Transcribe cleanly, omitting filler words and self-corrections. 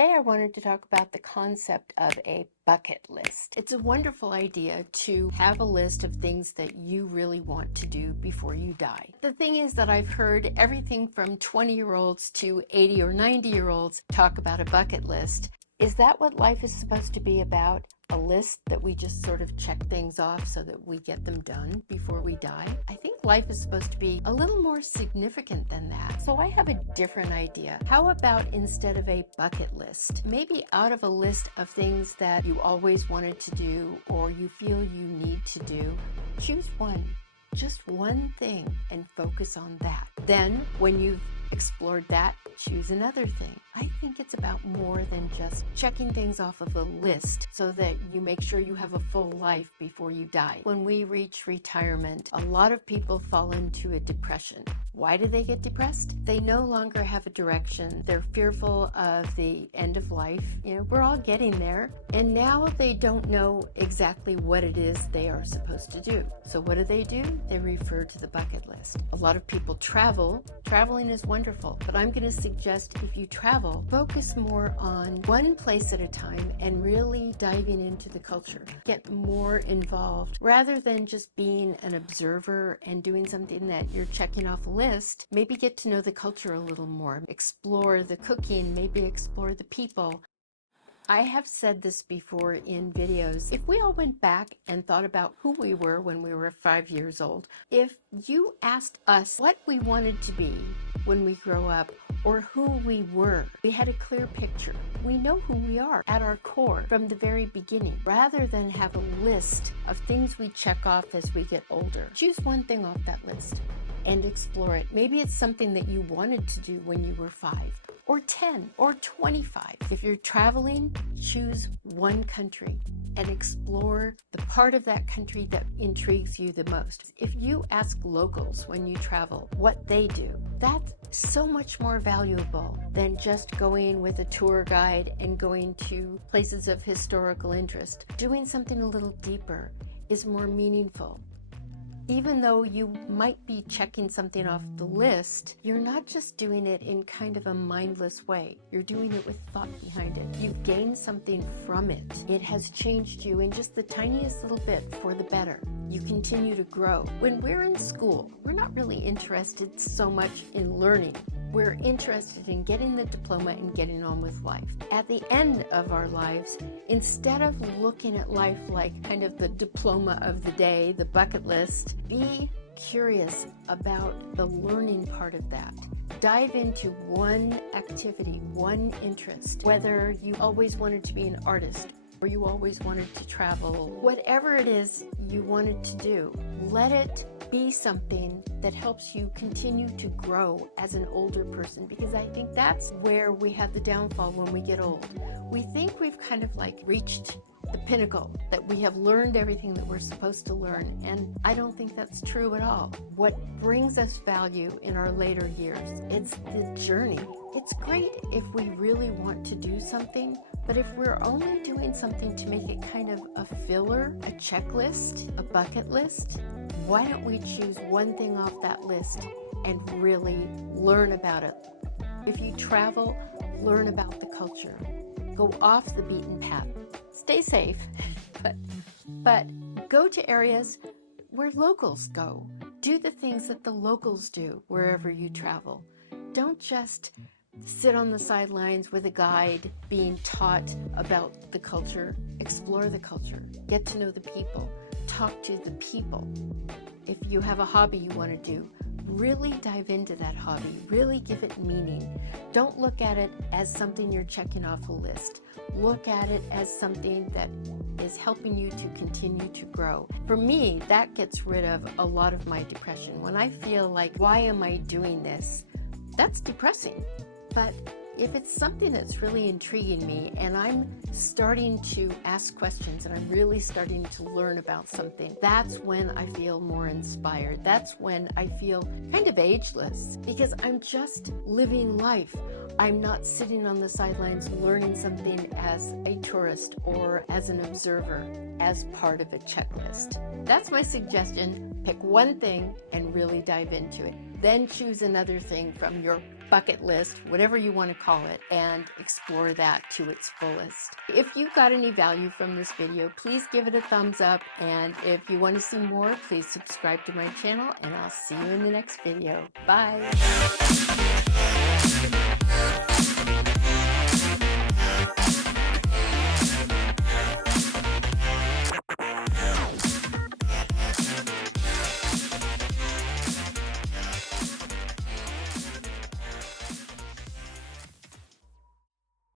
Today I wanted to talk about the concept of a bucket list. It's a wonderful idea to have a list of things that you really want to do before you die. The thing is that I've heard everything from 20-year-olds to 80 or 90-year-olds talk about a bucket list. Is that what life is supposed to be about? A list that we just sort of check things off so that we get them done before we die? I think life is supposed to be a little more significant than that. So I have a different idea. How about instead of a bucket list, maybe out of a list of things that you always wanted to do or you feel you need to do, choose one. Just one thing and focus on that. Then when you've explored that, choose another thing. I think it's about more than just checking things off of a list so that you make sure you have a full life before you die. When we reach retirement, a lot of people fall into a depression. Why do they get depressed? They no longer have a direction. They're fearful of the end of life. We're all getting there. And now they don't know exactly what it is they are supposed to do. So what do? They refer to the bucket list. A lot of people travel. Traveling is wonderful, but I'm going to suggest if you travel, focus more on one place at a time and really diving into the culture. Get more involved rather than just being an observer and doing something that you're checking off a list. Maybe get to know the culture a little more. Explore the cooking, maybe explore the people. I have said this before in videos. If we all went back and thought about who we were when we were 5 years old, if you asked us what we wanted to be when we grow up or who we were, we had a clear picture. We know who we are at our core from the very beginning, rather than have a list of things we check off as we get older. Choose one thing off that list and explore it. Maybe it's something that you wanted to do when you were 5. Or 10 or 25. If you're traveling, choose one country and explore the part of that country that intrigues you the most. If you ask locals when you travel what they do, that's so much more valuable than just going with a tour guide and going to places of historical interest. Doing something a little deeper is more meaningful. Even though you might be checking something off the list, you're not just doing it in kind of a mindless way. You're doing it with thought behind it. You've gained something from it. It has changed you in just the tiniest little bit for the better. You continue to grow. When we're in school, we're not really interested so much in learning. We're interested in getting the diploma and getting on with life. At the end of our lives, instead of looking at life like kind of the diploma of the day, the bucket list, be curious about the learning part of that. Dive into one activity, one interest, whether you always wanted to be an artist or you always wanted to travel, whatever it is you wanted to do, let it be something that helps you continue to grow as an older person, because I think that's where we have the downfall when we get old. We think we've kind of like reached the pinnacle, that we have learned everything that we're supposed to learn, and I don't think that's true at all. What brings us value in our later years, it's the journey. It's great if we really want to do something, but if we're only doing something to make it kind of a filler, a checklist, a bucket list, why don't we choose one thing off that list and really learn about it? If you travel, learn about the culture. Go off the beaten path. Stay safe, but go to areas where locals go. Do the things that the locals do wherever you travel. Don't just sit on the sidelines with a guide being taught about the culture. Explore the culture. Get to know the people. Talk to the people. If you have a hobby you want to do, really dive into that hobby. Really give it meaning. Don't look at it as something you're checking off a list. Look at it as something that is helping you to continue to grow. For me, that gets rid of a lot of my depression. When I feel like, why am I doing this? That's depressing. But if it's something that's really intriguing me and I'm starting to ask questions and I'm really starting to learn about something, that's when I feel more inspired. That's when I feel kind of ageless, because I'm just living life. I'm not sitting on the sidelines learning something as a tourist or as an observer, as part of a checklist. That's my suggestion. Pick one thing and really dive into it. Then choose another thing from your bucket list, whatever you want to call it, and explore that to its fullest. If you got any value from this video, please give it a thumbs up, and if you want to see more, please subscribe to my channel, and I'll see you in the next video. Bye!